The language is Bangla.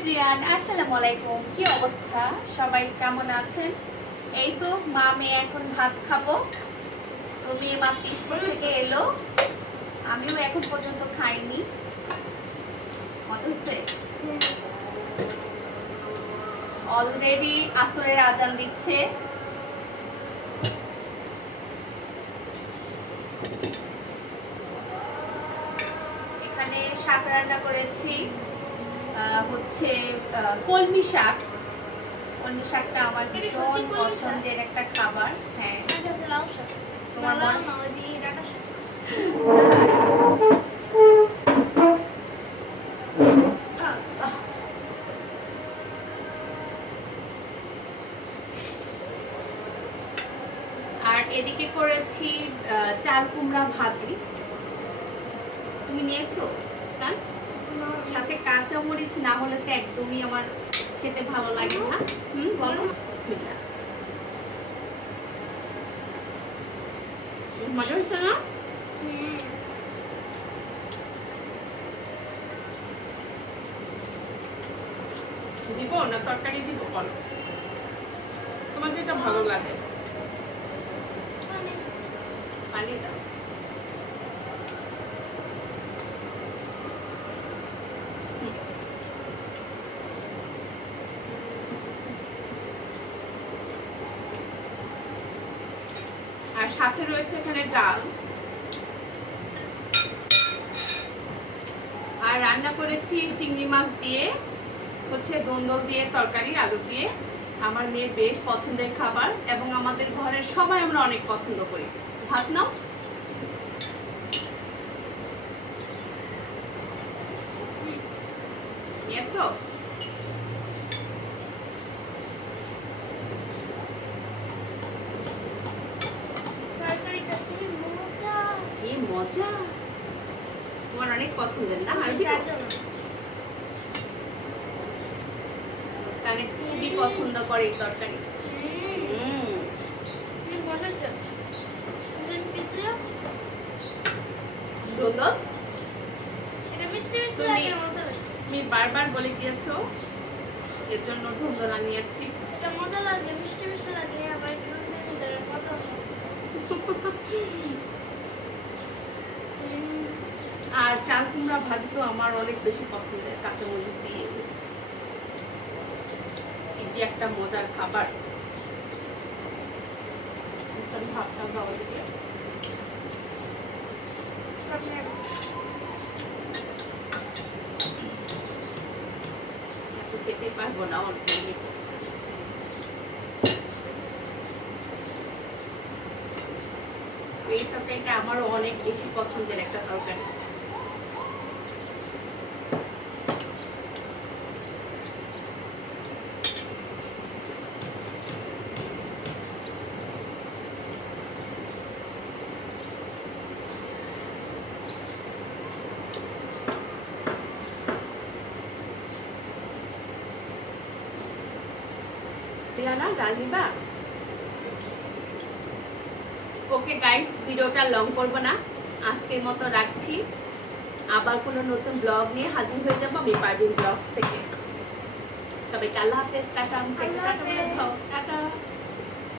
এভরিওয়ান, আসসালামু আলাইকুম। কি অবস্থা, সবাই কেমন আছেন? এই তো মা মেয়ে এখন ভাত খাবো। তো মেয়ে মাত্র স্কুল থেকে এলো, আমিও এখন পর্যন্ত খাইনি। মজা হচ্ছে। অলরেডি আসরের আজান দিচ্ছে। এখানে শাক রান্না করেছি, হচ্ছে কলমি শাক। কলমি শাকটা আমার ভীষণ পছন্দের একটা খাবার। হ্যাঁ, তোমার আর এদিকে করেছি চাল কুমড়া ভাজি। তুমি নিয়েছো স্নান? সাথে কাঁচা মরিচ না হলে তো একদমই আমার খেতে ভালো লাগে না। বলো। বিসমিল্লাহ। মজা হচ্ছে না? দিব না তরকারি দিব? বলো তোমার যেটা ভালো লাগে। পানি দাও। আর সাথে রয়েছে এখানে ডাল। আর রান্না করেছি চিংড়ি মাছ দিয়ে, হচ্ছে দন্দল দিয়ে তরকারি, আলু দিয়ে। আমার মেয়ের বেশ পছন্দের খাবার এবং আমাদের ঘরের সবাই আমরা অনেক পছন্দ করি। ভাত নাও। নিয়েছো? যে মজা, তোমার অনেক পছন্দের না? কানে খুবই পছন্দ করে এই তরকারি। তুমি বারবার বলে দিয়েছো, এর জন্য ধুন্দলা নিয়েছি। মজা লাগে, মিষ্টি মিষ্টি লাগে। আবার আর চাল কুমড়া ভাজি তো আমার অনেক বেশি পছন্দের, কাঁচামরিচ দিয়ে। এই যে একটা মজার খাবার। ভাবটা দাও দিকে। খেতে পারবো না, অল্প নিব। এই তরকারিটা আমারও অনেক বেশি পছন্দের একটা তরকারি। ওকে গাইস, ভিডিওটা লং করব না, আজকের মতো রাখছি। আবার কোনো নতুন ব্লগ নিয়ে হাজির হয়ে যাবো আমি পারভিন ব্লগস থেকে। সবাইকে আল্লাহ হাফেজ, টাটা। টাটা।